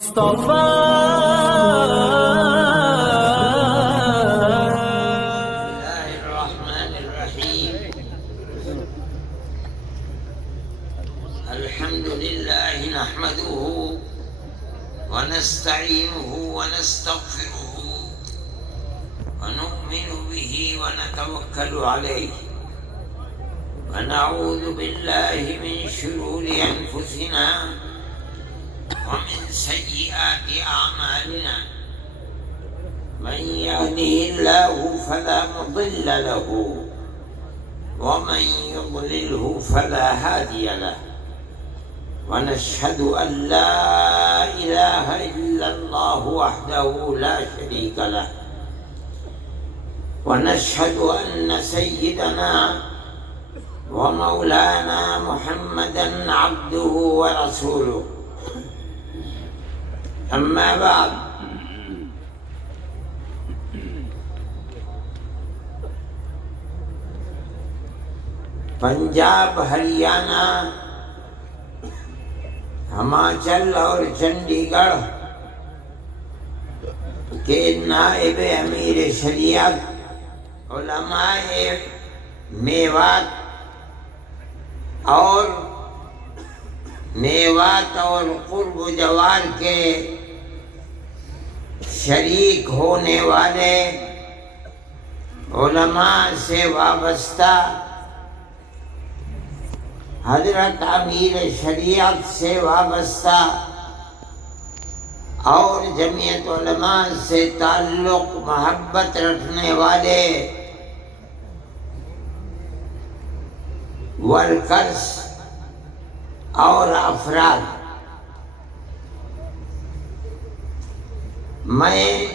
مصطفى الله الرحمن الرحيم. الحمد لله نحمده ونستعينه ونستغفره ونؤمن به ونتوكل عليه ونعوذ بالله من شرور أنفسنا ومن سيئات أعمالنا. من يهده الله فلا مضل له ومن يضلله فلا هادي له. ونشهد أن لا إله إلا الله وحده لا شريك له. ونشهد أن سيدنا ومولانا محمدا عبده ورسوله. أما بعد، پنجاب، ہریانہ، ہماچل اور چنڈی گڑھ کے نائب امیر شریعت علماء میوات اور قرب و جوار کے شریک ہونے والے علماء سے وابستہ حضرت امیر شریعت سے وابستہ اور جمعیت علماء سے تعلق محبت رکھنے والے ورکرز اور افراد، میں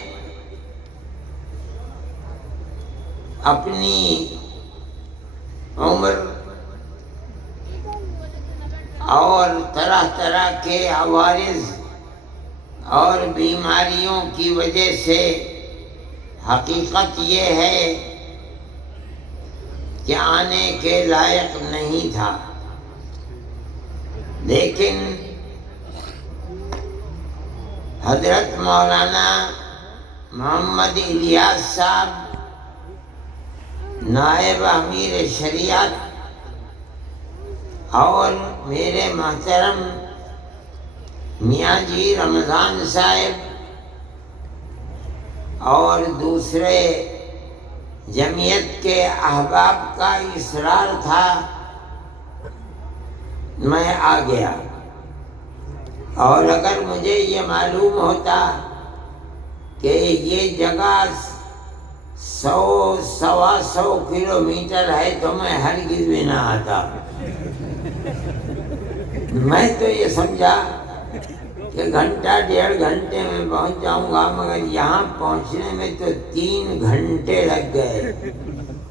اپنی عمر اور طرح طرح کے عوارض اور بیماریوں کی وجہ سے حقیقت یہ ہے کہ آنے کے لائق نہیں تھا، لیکن حضرت مولانا محمد الیاس صاحب نائب امیر شریعت اور میرے محترم میاں جی رمضان صاحب اور دوسرے جمعیت کے احباب کا اصرار تھا، میں آ گیا۔ اور اگر مجھے یہ معلوم ہوتا کہ یہ جگہ 100-125 کلومیٹر ہے تو میں ہرگز بھی نہ آتا۔ میں تو یہ سمجھا کہ گھنٹہ 1.5 گھنٹے میں پہنچ جاؤں گا، مگر یہاں پہنچنے میں تو 3 گھنٹے لگ گئے،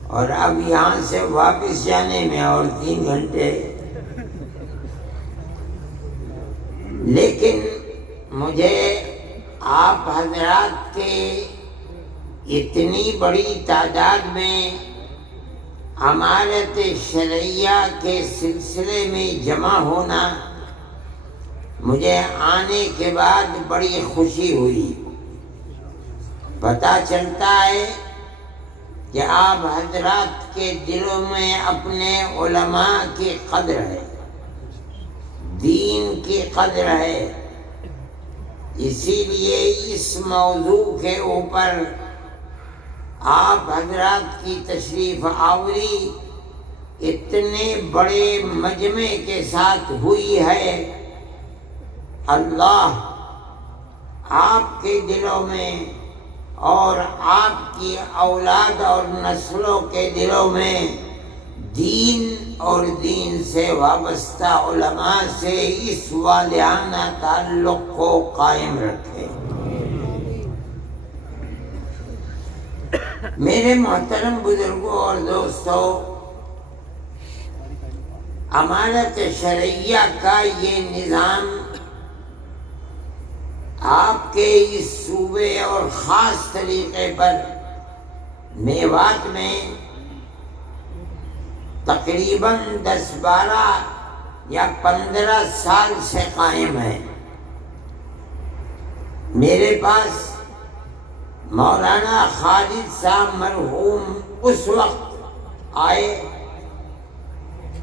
اور اب یہاں سے واپس جانے میں اور 3 گھنٹے۔ لیکن مجھے آپ حضرات کے اتنی بڑی تعداد میں امارت شرعیہ کے سلسلے میں جمع ہونا مجھے آنے کے بعد بڑی خوشی ہوئی۔ پتہ چلتا ہے کہ آپ حضرات کے دلوں میں اپنے علماء کی قدر ہے، دین کی قدر ہے۔ اسی لیے اس موضوع کے اوپر آپ حضرات کی تشریف آوری اتنے بڑے مجمع کے ساتھ ہوئی ہے۔ اللہ آپ کے دلوں میں اور آپ کی اولاد اور نسلوں کے دلوں میں دین اور دین سے وابستہ علماء سے اس والہانہ تعلق کو قائم رکھے۔ میرے محترم بزرگوں اور دوستوں، امارت شرعیہ کا یہ نظام آپ کے اس صوبے اور خاص طریقے پر میوات میں تقریباً 10-12 یا 15 سال سے قائم ہے۔ میرے پاس مولانا خالد صاحب مرحوم اس وقت آئے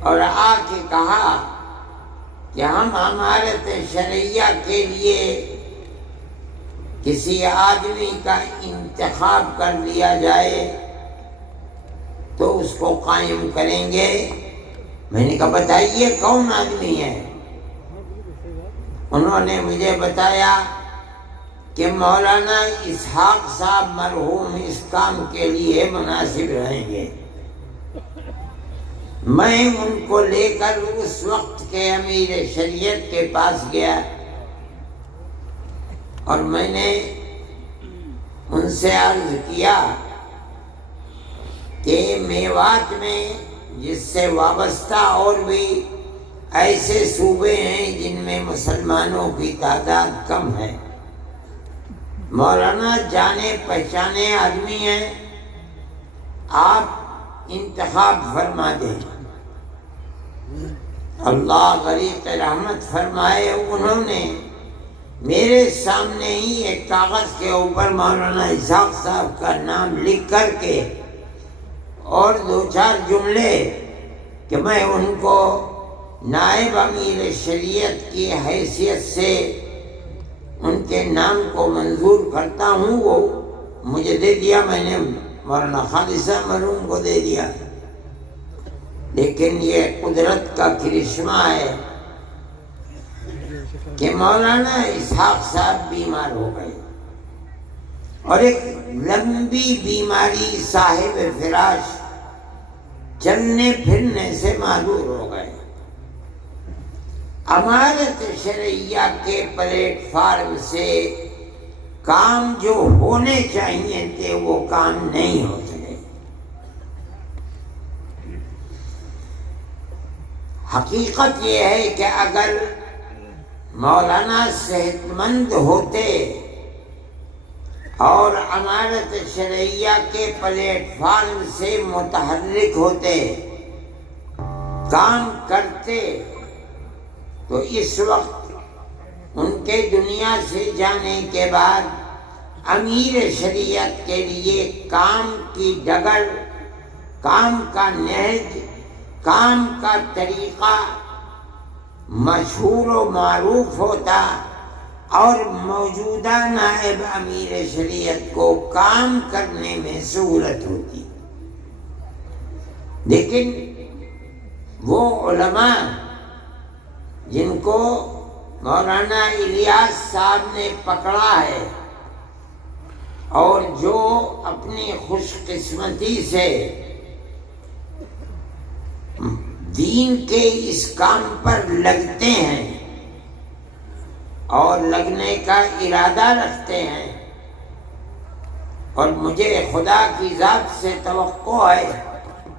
اور آ کے کہا کہ ہم امارت شرعیہ کے لیے کسی آدمی کا انتخاب کر لیا جائے تو اس کو قائم کریں گے۔ میں نے کہا بتائیے کون آدمی ہے؟ انہوں نے مجھے بتایا کہ مولانا اسحاق صاحب مرحوم اس کام کے لیے مناسب رہیں گے۔ میں ان کو لے کر اس وقت کے امیر شریعت کے پاس گیا اور میں نے ان سے عرض کیا کہ میوات میں جس سے وابستہ اور بھی ایسے صوبے ہیں جن میں مسلمانوں کی تعداد کم ہے، مولانا جانے پہچانے آدمی ہیں، آپ انتخاب فرما دیں۔ اللہ غریق رحمت فرمائے، انہوں نے میرے سامنے ہی ایک کاغذ کے اوپر مولانا اسحاق صاحب کا نام لکھ کر کے اور 2-4 جملے کہ میں ان کو نائب امیر شریعت کی حیثیت سے ان کے نام کو منظور کرتا ہوں، وہ مجھے دے دیا۔ میں نے مولانا خالد صاحب مرحوم کو دے دیا۔ لیکن یہ قدرت کا کرشمہ ہے کہ مولانا اسحاق صاحب بیمار ہو گئے اور ایک لمبی بیماری صاحب فراش، چلنے پھرنے سے معذور ہو گئے۔ امارت شرعیہ کے پلیٹ فارم سے کام جو ہونے چاہیے تھے وہ کام نہیں ہو سکے۔ حقیقت یہ ہے کہ اگر مولانا صحت مند ہوتے اور امارت شرعیہ کے پلیٹ فارم سے متحرک ہوتے، کام کرتے، تو اس وقت ان کے دنیا سے جانے کے بعد امیر شریعت کے لیے کام کی ڈگر، کام کا نہج، کام کا طریقہ مشہور و معروف ہوتا اور موجودہ نائب امیر شریعت کو کام کرنے میں سہولت ہوتی۔ لیکن وہ علماء جن کو مولانا الیاس صاحب نے پکڑا ہے اور جو اپنی خوش قسمتی سے دین کے اس کام پر لگتے ہیں اور لگنے کا ارادہ رکھتے ہیں، اور مجھے خدا کی ذات سے توقع ہے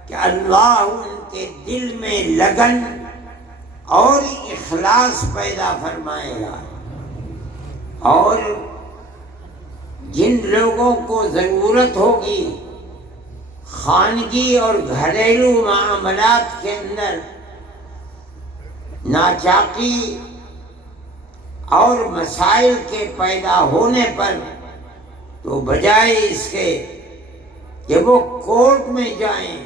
کہ اللہ ان کے دل میں لگن اور اخلاص پیدا فرمائے گا، اور جن لوگوں کو ضرورت ہوگی خانگی اور گھریلو معاملات کے اندر ناچاقی اور مسائل کے پیدا ہونے پر، تو بجائے اس کے کہ وہ کورٹ میں جائیں،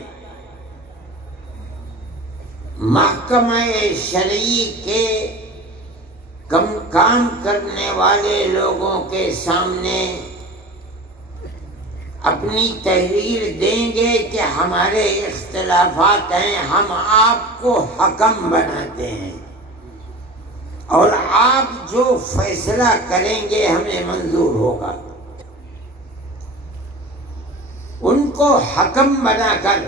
محکمہ شرعی کے کام کرنے والے لوگوں کے سامنے اپنی تحریر دیں گے کہ ہمارے اختلافات ہیں، ہم آپ کو حکم بناتے ہیں اور آپ جو فیصلہ کریں گے ہمیں منظور ہوگا، ان کو حکم بنا کر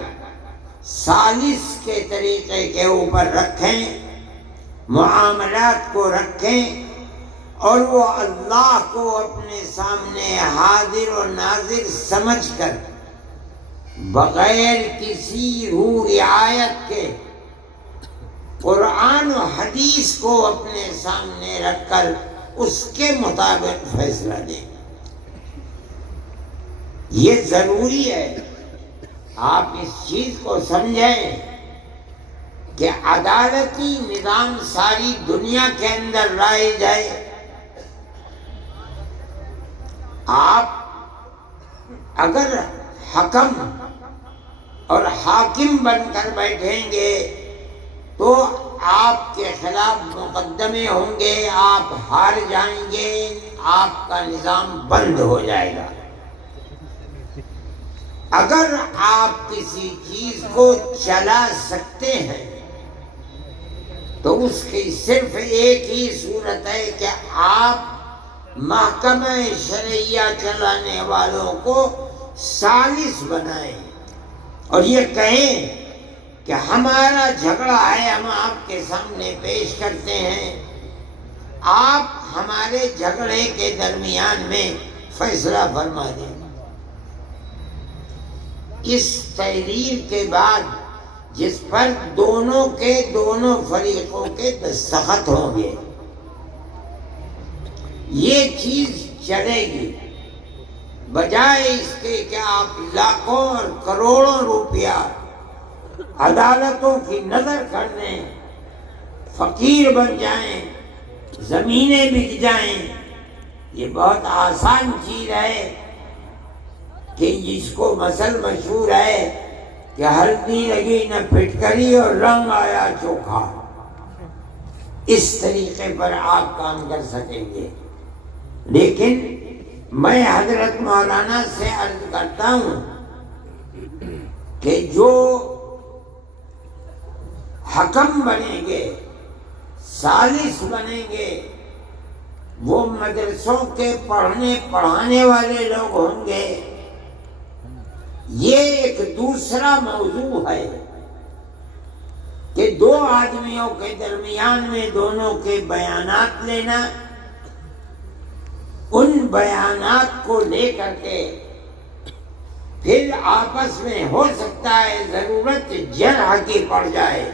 ثالث کے طریقے کے اوپر رکھیں، معاملات کو رکھیں، اور وہ اللہ کو اپنے سامنے حاضر و ناظر سمجھ کر بغیر کسی روح رعایت کے قرآن و حدیث کو اپنے سامنے رکھ کر اس کے مطابق فیصلہ دیں۔ یہ ضروری ہے آپ اس چیز کو سمجھیں کہ عدالتی نظام ساری دنیا کے اندر لائے جائے آپ اگر حکم اور حاکم بن کر بیٹھیں گے تو آپ کے خلاف مقدمے ہوں گے، آپ ہار جائیں گے، آپ کا نظام بند ہو جائے گا۔ اگر آپ کسی چیز کو چلا سکتے ہیں تو اس کی صرف ایک ہی صورت ہے کہ آپ محکمہ شرعیہ چلانے والوں کو ثالث بنائیں اور یہ کہیں کہ ہمارا جھگڑا ہے، ہم آپ کے سامنے پیش کرتے ہیں، آپ ہمارے جھگڑے کے درمیان میں فیصلہ فرما دیں۔ اس تحریر کے بعد جس پر دونوں فریقوں کے دستخط ہوں گے، یہ چیز چلے گی، بجائے اس کے کہ آپ لاکھوں اور کروڑوں روپیہ عدالتوں کی نظر کر دیں، فقیر بن جائیں، زمینیں بک جائیں۔ یہ بہت آسان چیز ہے کہ جس کو مثل مشہور ہے کہ ہلدی لگی نہ پھٹکری اور رنگ آیا چوکھا، اس طریقے پر آپ کام کر سکیں گے۔ لیکن میں حضرت مولانا سے عرض کرتا ہوں کہ جو حکم بنیں گے، ثالث بنیں گے، وہ مدرسوں کے پڑھانے والے لوگ ہوں گے۔ یہ ایک دوسرا موضوع ہے کہ دو آدمیوں کے درمیان میں دونوں کے بیانات لینا، ان بیانات کو لے کر کے پھر آپس میں ہو سکتا ہے ضرورت جرح کی پڑ جائے،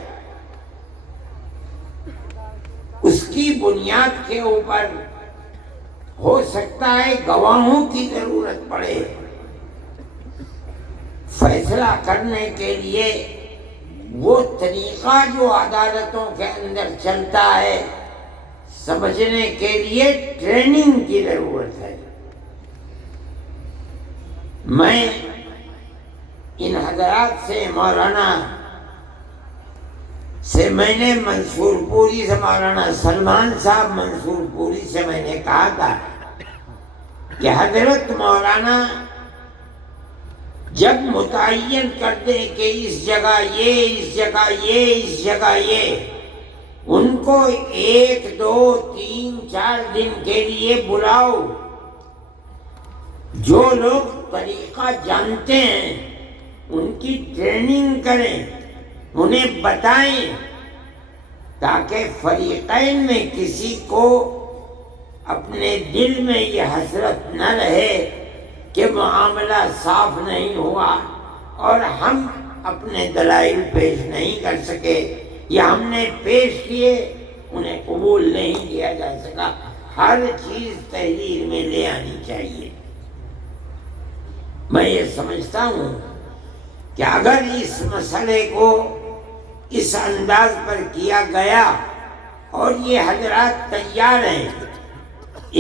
اس کی بنیاد کے اوپر ہو سکتا ہے گواہوں کی ضرورت پڑے۔ فیصلہ کرنے کے لیے وہ طریقہ جو عدالتوں کے اندر چلتا ہے، سمجھنے کے لیے ٹریننگ کی ضرورت ہے۔ میں ان حضرات سے مولانا سے میں نے منصور پوری سے مولانا سلمان صاحب منصور پوری سے میں نے کہا تھا کہ حضرت مولانا جب متعین کر دیں کہ اس جگہ یہ، اس جگہ یہ، اس جگہ یہ، ان کو 1 2 3 4 دن کے لیے بلاؤ، جو لوگ طریقہ جانتے ہیں ان کی ٹریننگ کریں، انہیں بتائیں، تاکہ فریقین میں کسی کو اپنے دل میں یہ حسرت نہ رہے کہ معاملہ صاف نہیں ہوا اور ہم اپنے دلائل پیش نہیں کر سکے، یا ہم نے پیش کیے انہیں قبول نہیں کیا جا سکا۔ ہر چیز تحریر میں لے آنی چاہیے۔ میں یہ سمجھتا ہوں کہ اگر اس مسئلے کو اس انداز پر کیا گیا اور یہ حضرات تیار ہیں،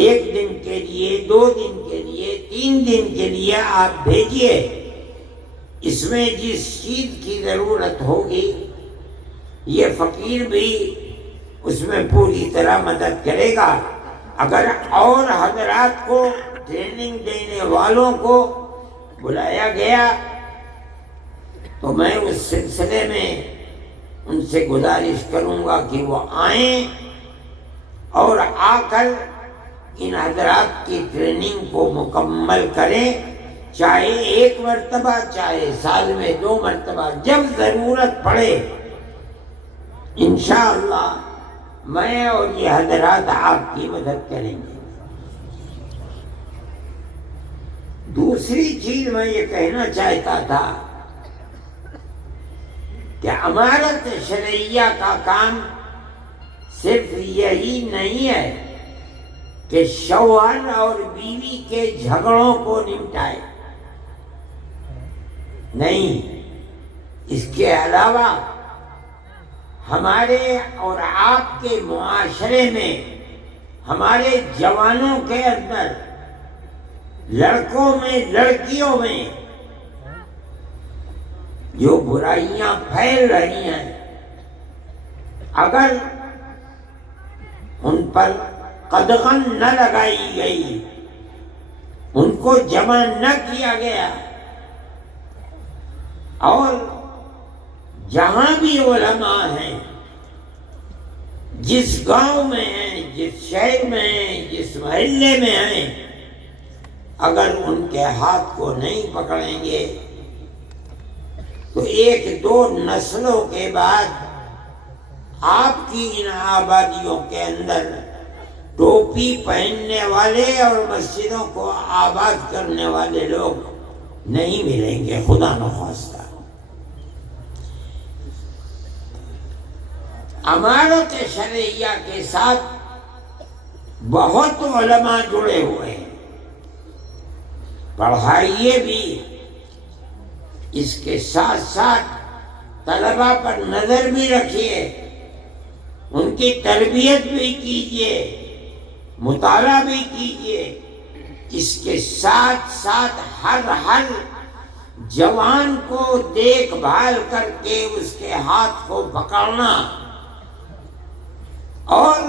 1 دن کے لیے، 2 دن کے لیے، 3 دن کے لیے آپ بھیجیے، اس میں جس چیز کی ضرورت ہوگی یہ فقیر بھی اس میں پوری طرح مدد کرے گا۔ اگر اور حضرات کو، ٹریننگ دینے والوں کو بلایا گیا تو میں اس سلسلے میں ان سے گزارش کروں گا کہ وہ آئیں اور آ کر ان حضرات کی ٹریننگ کو مکمل کریں، چاہے 1 مرتبہ، چاہے سال میں 2 مرتبہ، جب ضرورت پڑے انشاءاللہ میں اور یہ حضرات آپ کی مدد کریں گے۔ دوسری چیز میں یہ کہنا چاہتا تھا کہ امارت شرعیہ کا کام صرف یہی نہیں ہے کہ شوہر اور بیوی کے جھگڑوں کو نمٹائے، نہیں، اس کے علاوہ ہمارے اور آپ کے معاشرے میں، ہمارے جوانوں کے اندر لڑکوں میں لڑکیوں میں جو برائیاں پھیل رہی ہیں، اگر ان پر قدغن نہ لگائی گئی، ان کو جمع نہ کیا گیا، اور جہاں بھی علماء ہیں، جس گاؤں میں ہیں، جس شہر میں ہیں، جس محلے میں ہیں، اگر ان کے ہاتھ کو نہیں پکڑیں گے تو ایک دو نسلوں کے بعد آپ کی ان آبادیوں کے اندر ٹوپی پہننے والے اور مسجدوں کو آباد کرنے والے لوگ نہیں ملیں گے، خدا نخواستہ۔ امارت شرعیہ کے ساتھ بہت علماء جڑے ہوئے ہیں، پڑھائیے بھی، اس کے ساتھ ساتھ طلباء پر نظر بھی رکھیے، ان کی تربیت بھی کیجیے، مطالعہ بھی کیجیے۔ اس کے ساتھ ساتھ ہر جوان کو دیکھ بھال کر کے اس کے ہاتھ کو پکڑنا اور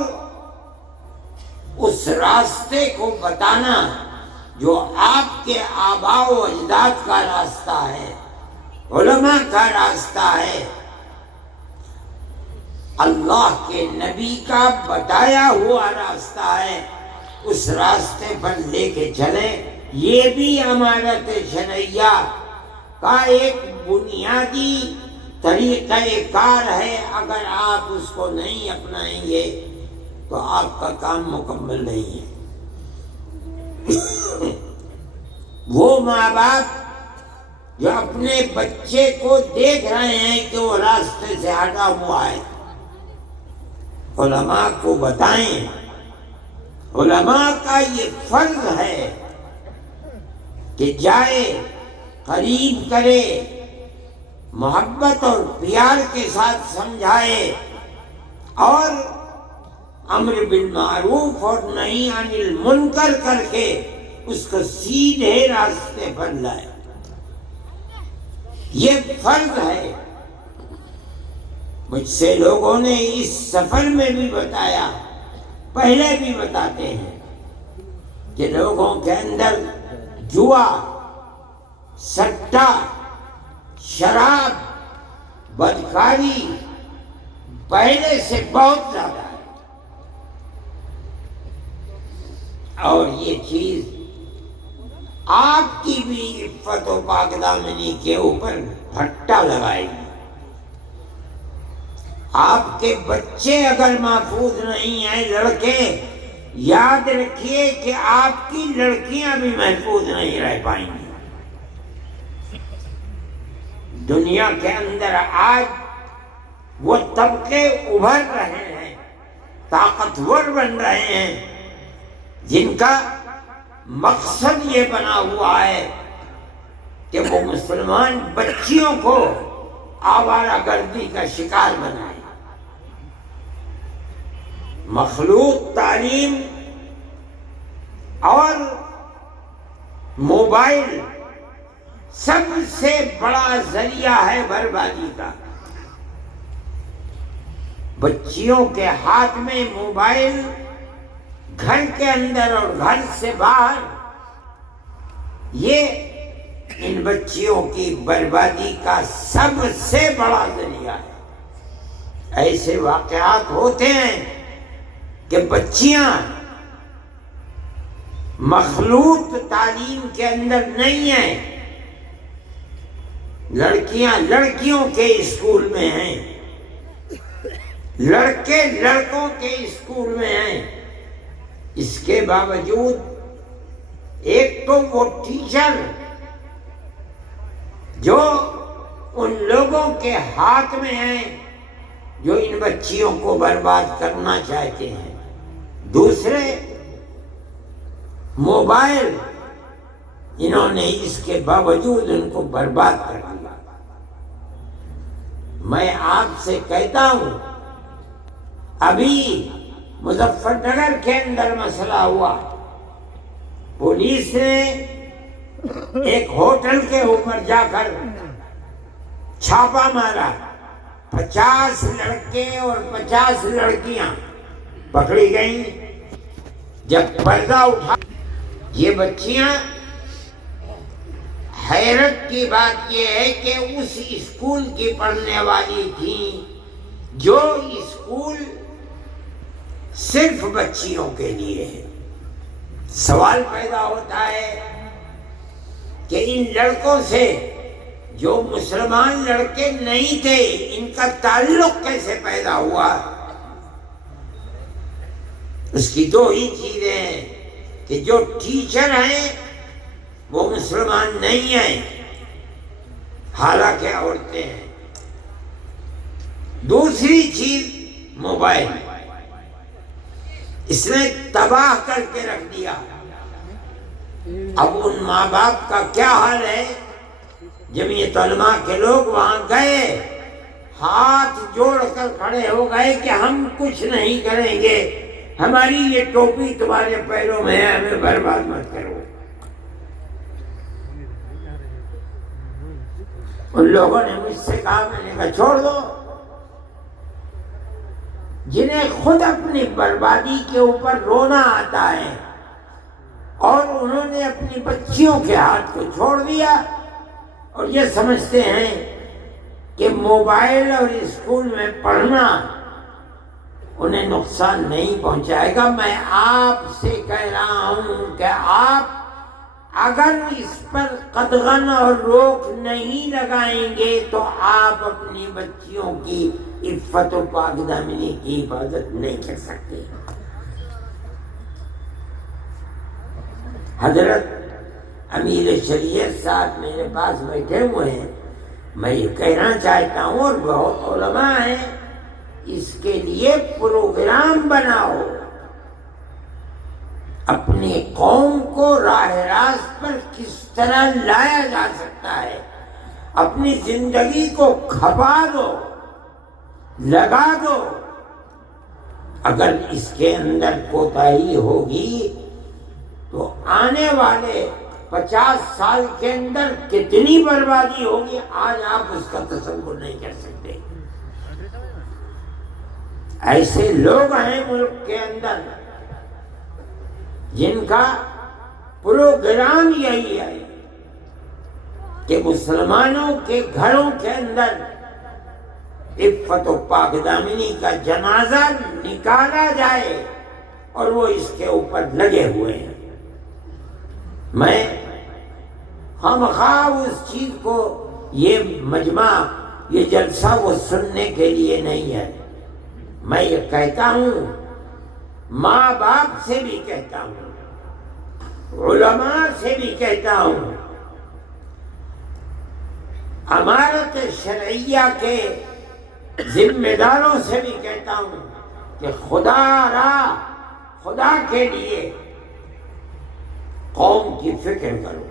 اس راستے کو بتانا جو آپ کے آباء و اجداد کا راستہ ہے، علماء کا راستہ ہے، اللہ کے نبی کا بتایا ہوا راستہ ہے، اس راستے پر لے کے چلیں۔ یہ بھی امارت شرعیہ کا ایک بنیادی طریقہ کار ہے، اگر آپ اس کو نہیں اپنائیں گے تو آپ کا کام مکمل نہیں ہے۔ وہ ماں باپ جو اپنے بچے کو دیکھ رہے ہیں کہ وہ راستے سے ہٹا ہوا ہے، علماء کو بتائیں۔ علماء کا یہ فرض ہے کہ جائے، قریب کرے، محبت اور پیار کے ساتھ سمجھائے، اور امر بالمعروف اور نہی عن المنکر کر کے اس کو سیدھے راستے پر لائے۔ یہ فرض ہے۔ مجھ سے لوگوں نے اس سفر میں بھی بتایا، پہلے بھی بتاتے ہیں کہ لوگوں کے اندر جوا، سٹا، شراب، بدکاری پہلے سے بہت زیادہ ہے، اور یہ چیز آپ کی بھی عفت و پاک دامنی کے اوپر پھٹا لگائے گی۔ آپ کے بچے اگر محفوظ نہیں ہیں، لڑکے، یاد رکھیے کہ آپ کی لڑکیاں بھی محفوظ نہیں رہ پائیں گی۔ دنیا کے اندر آج وہ طبقے ابھر رہے ہیں، طاقتور بن رہے ہیں، جن کا مقصد یہ بنا ہوا ہے کہ وہ مسلمان بچیوں کو آوارہ گردی کا شکار بنائے۔ مخلوط تعلیم اور موبائل سب سے بڑا ذریعہ ہے بربادی کا۔ بچیوں کے ہاتھ میں موبائل، گھر کے اندر اور گھر سے باہر، یہ ان بچیوں کی بربادی کا سب سے بڑا ذریعہ ہے۔ ایسے واقعات ہوتے ہیں کہ بچیاں مخلوط تعلیم کے اندر نہیں ہیں، لڑکیاں لڑکیوں کے اسکول میں ہیں، لڑکے لڑکوں کے اسکول میں ہیں۔ اس کے باوجود ایک تو وہ ٹیچر جو ان لوگوں کے ہاتھ میں ہیں جو ان بچیوں کو برباد کرنا چاہتے ہیں، دوسرے موبائل، انہوں نے اس کے باوجود ان کو برباد کر دیا۔ میں آپ سے کہتا ہوں، ابھی مظفر نگر کے اندر مسئلہ ہوا، پولیس نے ایک ہوٹل کے اوپر جا کر چھاپا مارا، 50 لڑکے اور 50 لڑکیاں پکڑی گئیں۔ جب پردہ اٹھا، یہ بچیاں، حیرت کی بات یہ ہے کہ اس اسکول کی پڑھنے والی تھیں جو اسکول صرف بچیوں کے لیے ہے۔ سوال پیدا ہوتا ہے کہ ان لڑکوں سے جو مسلمان لڑکے نہیں تھے، ان کا تعلق کیسے پیدا ہوا؟ اس کی دو ہی چیزیں ہیں کہ جو ٹیچر ہیں وہ مسلمان نہیں ہیں، حالانکہ عورتیں ہیں۔ دوسری چیز موبائل، اس نے تباہ کر کے رکھ دیا۔ اب ان ماں باپ کا کیا حال ہے؟ جمعیت علماء کے لوگ وہاں گئے، ہاتھ جوڑ کر کھڑے ہو گئے کہ ہم کچھ نہیں کریں گے، ہماری یہ ٹوپی تمہارے پیروں میں ہے، ہمیں برباد مت کرو۔ ان لوگوں نے مجھ سے کہا، میں نے کہا چھوڑ دو۔ جنہیں خود اپنی بربادی کے اوپر رونا آتا ہے اور انہوں نے اپنی بچیوں کے ہاتھ کو چھوڑ دیا اور یہ سمجھتے ہیں کہ موبائل اور اسکول میں پڑھنا انہیں نقصان نہیں پہنچائے گا۔ میں آپ سے کہہ رہا ہوں کہ آپ اگر اس پر قدغن اور روک نہیں لگائیں گے تو آپ اپنی بچیوں کی عفت و پاک دامنی کی حفاظت نہیں کر سکتے۔ حضرت امیر شریعت صاحب میرے پاس بیٹھے ہوئے ہیں، میں یہ کہنا چاہتا ہوں، اور بہت علماء ہیں، اس کے لیے پروگرام بناؤ۔ اپنی قوم کو راہ راست پر کس طرح لایا جا سکتا ہے، اپنی زندگی کو کھپا دو، لگا دو۔ اگر اس کے اندر کوتاہی ہوگی تو آنے والے 50 سال کے اندر کتنی بربادی ہوگی، آج آپ اس کا تصور نہیں کر سکتے۔ ایسے لوگ ہیں ملک کے اندر جن کا پروگرام یہی ہے کہ مسلمانوں کے گھروں کے اندر عفت و پاک دامنی کا جنازہ نکالا جائے، اور وہ اس کے اوپر لگے ہوئے ہیں۔ میں خواہ اس چیز کو، یہ مجمع، یہ جلسہ وہ سننے کے لیے نہیں ہے۔ میں یہ کہتا ہوں، ماں باپ سے بھی کہتا ہوں، علماء سے بھی کہتا ہوں، امارت شرعیہ کے ذمہ داروں سے بھی کہتا ہوں کہ خدا کے لیے قوم کی فکر کرو۔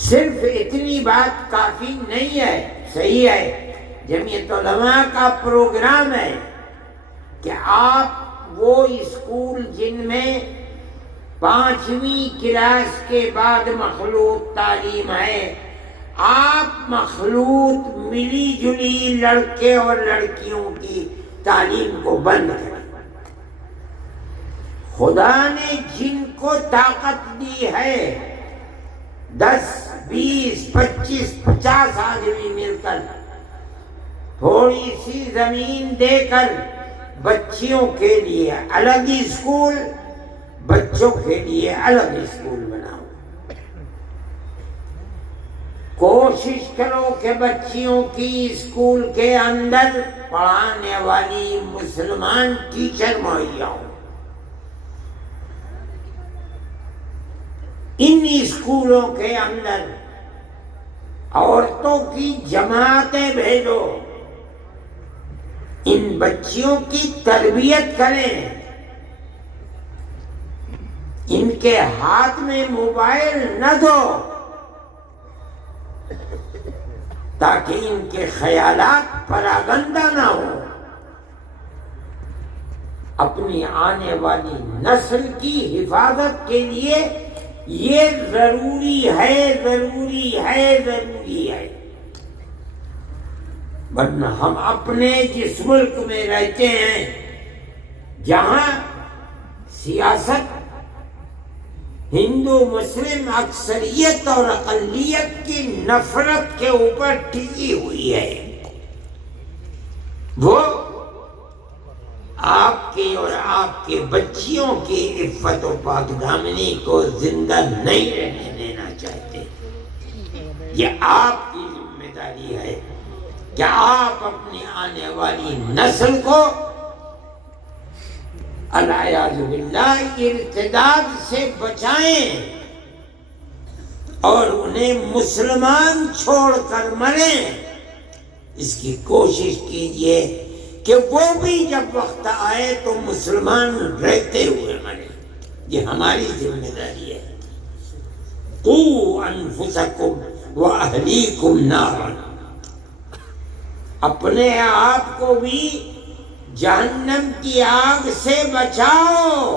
صرف اتنی بات کافی نہیں ہے، صحیح ہے، جمعیت علماء کا پروگرام ہے کہ آپ وہ اسکول جن میں 5ویں کلاس کے بعد مخلوط تعلیم ہے، آپ مخلوط ملی جلی لڑکے اور لڑکیوں کی تعلیم کو بند کریں۔ خدا نے جن کو طاقت دی ہے، 10 20 25 50 آدمی مل کر تھوڑی سی زمین دے کر بچیوں کے لیے الگ اسکول، بچوں کے لیے الگ اسکول بناؤ۔ کوشش کرو کہ بچیوں کی اسکول کے اندر پڑھانے والی مسلمان ٹیچر مہیا ہو۔ ان اسکولوں کے اندر عورتوں کی جماعتیں بھیجو، ان بچیوں کی تربیت کریں، ان کے ہاتھ میں موبائل نہ دو تاکہ ان کے خیالات پراگندہ نہ ہو۔ اپنی آنے والی نسل کی حفاظت کے لیے یہ ضروری ہے، ضروری ہے، ضروری ہے۔ ورنہ ہم اپنے جس ملک میں رہتے ہیں جہاں سیاست ہندو مسلم اکثریت اور اقلیت کی نفرت کے اوپر ٹکی ہوئی ہے، وہ آپ کے اور آپ کے بچیوں کی عفت و پاک دامنی کو زندہ نہیں رہنے دینا چاہتے۔ یہ آپ کی ذمہ داری ہے کہ آپ اپنی آنے والی نسل کو العیاذ باللہ ارتداد سے بچائیں اور انہیں مسلمان چھوڑ کر مریں۔ اس کی کوشش کیجئے کہ وہ بھی جب وقت آئے تو مسلمان رہتے ہوئے مریں۔ یہ ہماری ذمہ داری ہے۔ قوا انفسکم واہلیکم نارا، اپنے آپ کو بھی جہنم کی آگ سے بچاؤ،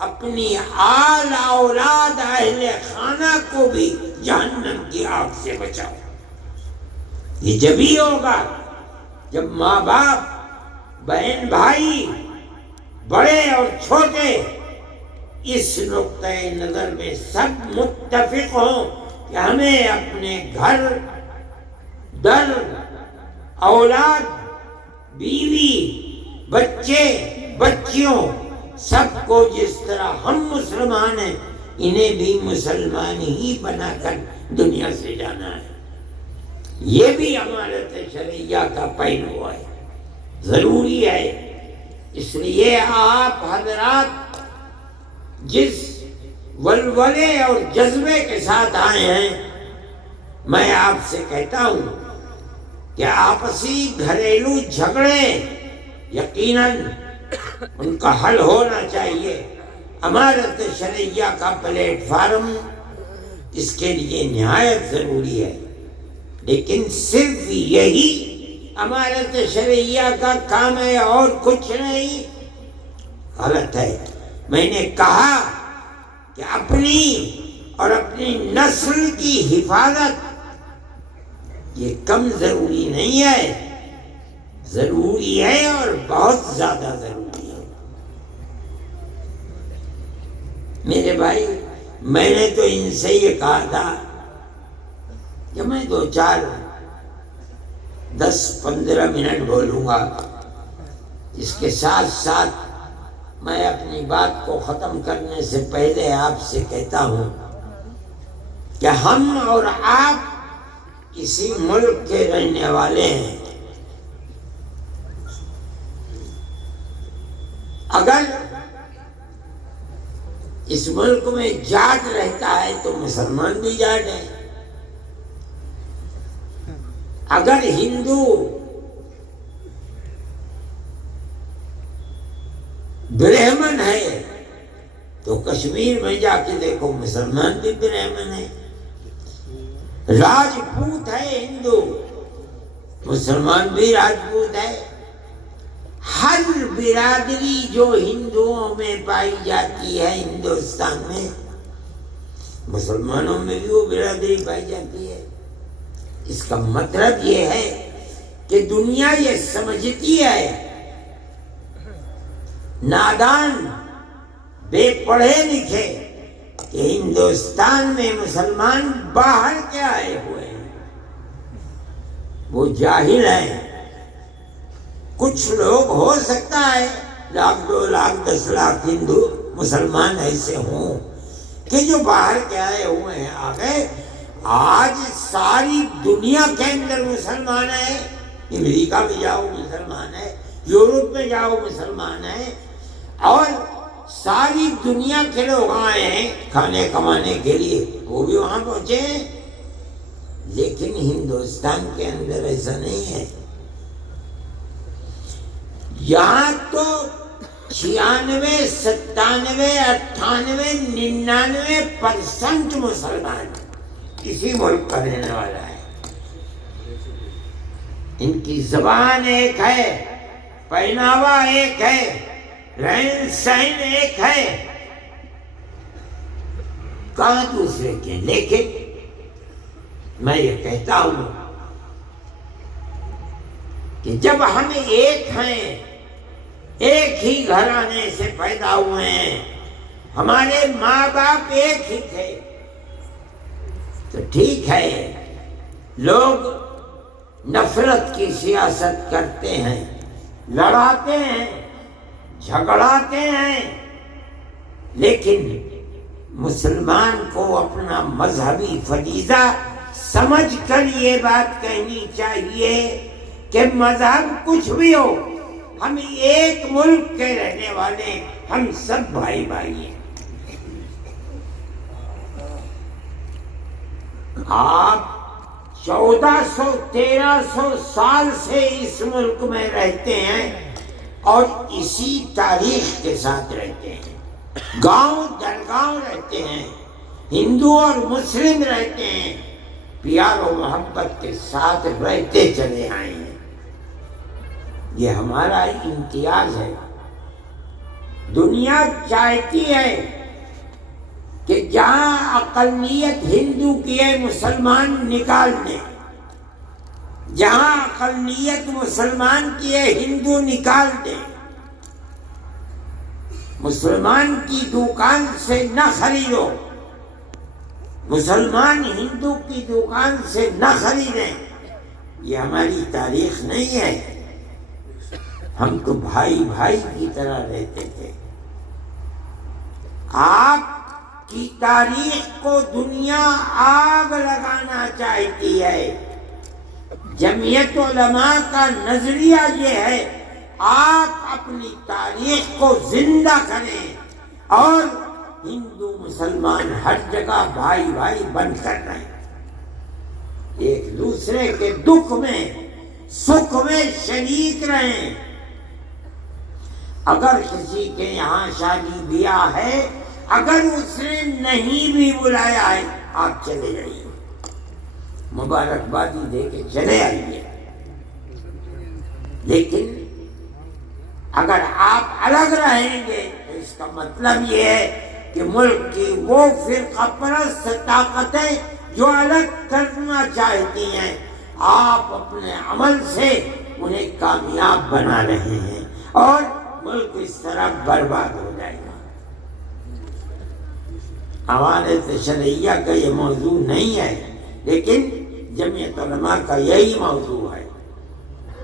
اپنی آل اولاد اہل خانہ کو بھی جہنم کی آگ سے بچاؤ۔ یہ جبھی ہوگا جب ماں باپ، بہن بھائی، بڑے اور چھوٹے اس نقطۂ نظر میں سب متفق ہوں کہ ہمیں اپنے گھر، در، اولاد، بیوی، بچے، بچیوں سب کو جس طرح ہم مسلمان ہیں انہیں بھی مسلمان ہی بنا کر دنیا سے جانا ہے۔ یہ بھی امانت شرعیہ کا پہلو ہے، ضروری ہے۔ اس لیے آپ حضرات جس ولولے اور جذبے کے ساتھ آئے ہیں، میں آپ سے کہتا ہوں کہ آپسی گھریلو جھگڑے یقیناً ان کا حل ہونا چاہیے۔ امانت شرعیہ کا پلیٹ فارم اس کے لیے نہایت ضروری ہے، لیکن صرف یہی امانت شرعیہ کا کام ہے اور کچھ نہیں، غلط ہے۔ میں نے کہا کہ اپنی اور اپنی نسل کی حفاظت یہ کم ضروری نہیں ہے، ضروری ہے اور بہت زیادہ ضروری ہے۔ میرے بھائی، میں نے تو ان سے یہ کہا تھا کہ میں 10-15 منٹ بولوں گا، اس کے ساتھ ساتھ میں اپنی بات کو ختم کرنے سے پہلے آپ سے کہتا ہوں کہ ہم اور آپ اسی ملک کے رہنے والے ہیں۔ اگر اس ملک میں جاٹ رہتا ہے تو مسلمان بھی جاٹ ہے، اگر ہندو برہمن ہے تو کشمیر میں جا کے دیکھو مسلمان بھی برہمن ہے، راجپوت ہے ہندو، مسلمان بھی راجپوت ہے۔ ہر برادری جو ہندوؤں میں پائی جاتی ہے ہندوستان میں، مسلمانوں میں بھی وہ برادری پائی جاتی ہے۔ اس کا مطلب یہ ہے کہ دنیا یہ سمجھتی ہے، نادان، بے پڑھے لکھے، کہ ہندوستان میں مسلمان باہر کے آئے ہوئے ہیں، وہ جاہل ہیں۔ کچھ لوگ ہو سکتا ہے 1,00,000 2 لاکھ 10 لاکھ ہندو مسلمان ایسے ہوں کہ جو باہر کے آئے ہوئے ہیں، آ گئے۔ آج ساری دنیا کے اندر مسلمان ہیں، امریکہ میں جاؤ مسلمان ہے، یورپ میں جاؤ مسلمان ہے، اور ساری دنیا کے لوگ آئے ہیں کھانے کمانے کے لیے، وہ بھی وہاں پہنچے ہیں۔ لیکن ہندوستان کے اندر ایسا نہیں ہے۔ یہاں تو 96, 97, 98, 99% مسلمان کسی ملک کا رہنے والا ہے۔ ان کی زبان ایک ہے، پہناوا ایک ہے، رہن سہن ایک ہے، کہاں دوسرے کے، لیکن میں یہ کہتا ہوں کہ جب ہم ایک ہیں، ایک ہی گھرانے سے پیدا ہوئے ہیں، ہمارے ماں باپ ایک ہی تھے، تو ٹھیک ہے لوگ نفرت کی سیاست کرتے ہیں، لڑاتے ہیں، جھگڑاتے ہیں، لیکن مسلمان کو اپنا مذہبی فریضہ سمجھ کر یہ بات کہنی چاہیے کہ مذہب کچھ بھی ہو، ہم ایک ملک کے رہنے والے، ہم سب بھائی بھائی ہیں۔ آپ 1400-1300 سال سے اس ملک میں رہتے ہیں اور اسی تاریخ کے ساتھ رہتے ہیں، گاؤں در گاؤں رہتے ہیں، ہندو اور مسلم رہتے ہیں، پیار و محبت کے ساتھ رہتے چلے آئے ہیں۔ یہ ہمارا امتیاز ہے۔ دنیا چاہتی ہے کہ جہاں اقلیت ہندو کی ہے مسلمان نکال دیں، جہاں اقلیت مسلمان کی ہے ہندو نکال دیں، مسلمان کی دکان سے نہ خریدو، مسلمان ہندو کی دکان سے نہ خریدیں۔ یہ ہماری تاریخ نہیں ہے۔ ہم تو بھائی بھائی کی طرح رہتے تھے۔ آپ کی تاریخ کو دنیا آگ لگانا چاہتی ہے۔ جمعیت علماء کا نظریہ یہ ہے، آپ اپنی تاریخ کو زندہ کریں اور ہندو مسلمان ہر جگہ بھائی بھائی بن کر رہیں، ایک دوسرے کے دکھ میں سکھ میں شریک رہیں۔ اگر کسی کے یہاں شادی بیاہ ہے، اگر اس نے نہیں بھی بلایا ہے، آپ چلے جائیے، مبارکبادی دے کے چلے آئیے، لیکن اگر آپ الگ رہیں گے تو اس کا مطلب یہ ہے کہ ملک کی وہ فرقہ پرست طاقتیں جو الگ کرنا چاہتی ہیں، آپ اپنے عمل سے انہیں کامیاب بنا رہے ہیں اور ملک اس طرح برباد ہو جائے گا۔ ہمارے تشریعہ کا یہ موضوع نہیں ہے، لیکن جمعیت علماء کا یہی موضوع ہے۔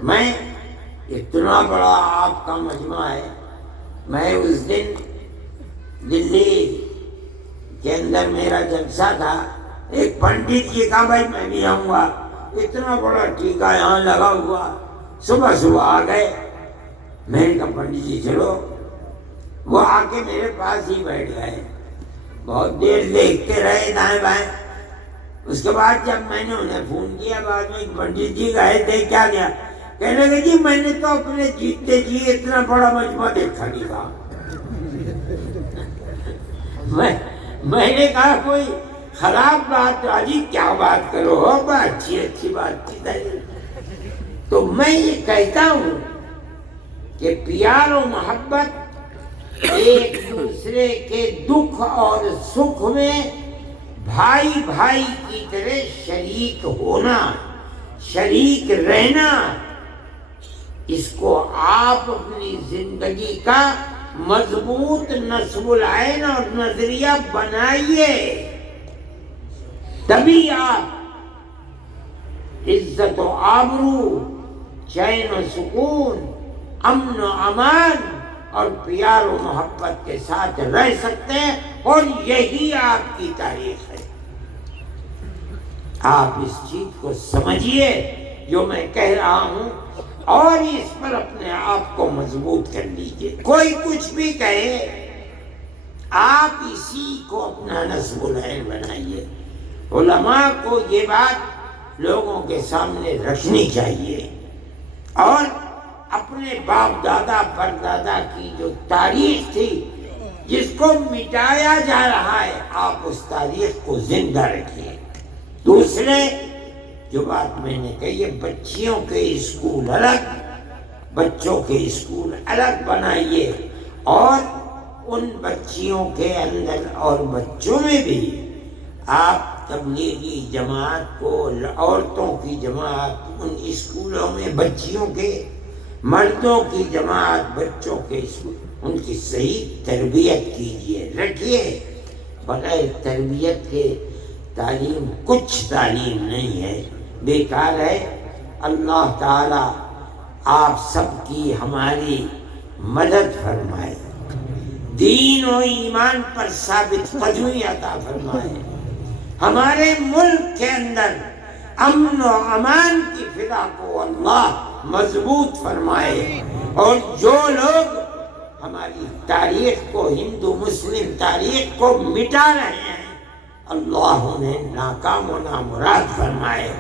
میں اتنا بڑا آپ کا مجمع ہے، میں اس دن دلی کے اندر میرا جلسہ تھا، ایک پنڈت جی کا بھائی میں بھی آؤں گا، اتنا بڑا ٹیکا یہاں لگا ہوا، صبح صبح آ گئے، میں نے کہا پنڈت جی چلو، وہ آ کے میرے پاس ہی بیٹھ گئے، بہت دیر دیکھتے رہے دائیں بائیں۔ اس کے بعد جب میں نے انہیں فون کیا بعد میں، پنڈت جی گئے تھے کیا گیا، کہنے لگے جی میں نے تو اپنے جیتے جی اتنا بڑا مجمع دیکھا نہیں تھا۔ میں نے کہا کوئی خراب بات آجی کیا بات کرو ہو، اچھی بات کی تھی۔ تو میں یہ کہتا ہوں کہ پیار و محبت، ایک دوسرے کے دکھ اور سکھ میں بھائی بھائی کی طرح شریک ہونا، شریک رہنا، اس کو آپ اپنی زندگی کا مضبوط نصب العین اور نظریہ بنائیے، تبھی آپ عزت و آبرو، چین و سکون، امن و امان اور پیار و محبت کے ساتھ رہ سکتے ہیں، اور یہی آپ کی تاریخ ہے۔ آپ اس چیز کو سمجھیے جو میں کہہ رہا ہوں، اور اس پر اپنے آپ کو مضبوط کر لیجیے۔ کوئی کچھ بھی کہے، آپ اسی کو اپنا نصب العین بنائیے۔ علماء کو یہ بات لوگوں کے سامنے رکھنی چاہیے، اور اپنے باپ دادا پردادا کی جو تاریخ تھی جس کو مٹایا جا رہا ہے، آپ اس تاریخ کو زندہ رکھیے۔ دوسرے جو بات میں نے کہی ہے، بچیوں کے اسکول الگ، بچوں کے اسکول الگ بنائیے، اور ان بچیوں کے اندر اور بچوں میں بھی آپ تبلیغی جماعت کو، عورتوں کی جماعت ان اسکولوں میں، بچیوں کے، مردوں کی جماعت بچوں کے اسکول، ان کی صحیح تربیت کیجیے، رکھیے۔ بغیر تربیت کے تعلیم کچھ تعلیم نہیں ہے، بیکار ہے۔ اللہ تعالی آپ سب کی ہماری مدد فرمائے، دین و ایمان پر ثابت قدمی عطا فرمائے، ہمارے ملک کے اندر امن و امان کی فضا کو اللہ مضبوط فرمائے، اور جو لوگ ہماری تاریخ کو، ہندو مسلم تاریخ کو مٹا رہے ہیں، اللہ انہیں ناکام و نامراد فرمائے،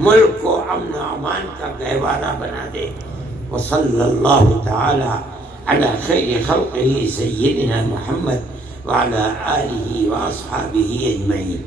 ملک کو امن و امان کا گہوارہ بنا دے۔ وصلی اللہ تعالی علی خیر خلقہ سیدنا محمد وعلی آلہ واصحابہ اجمعین۔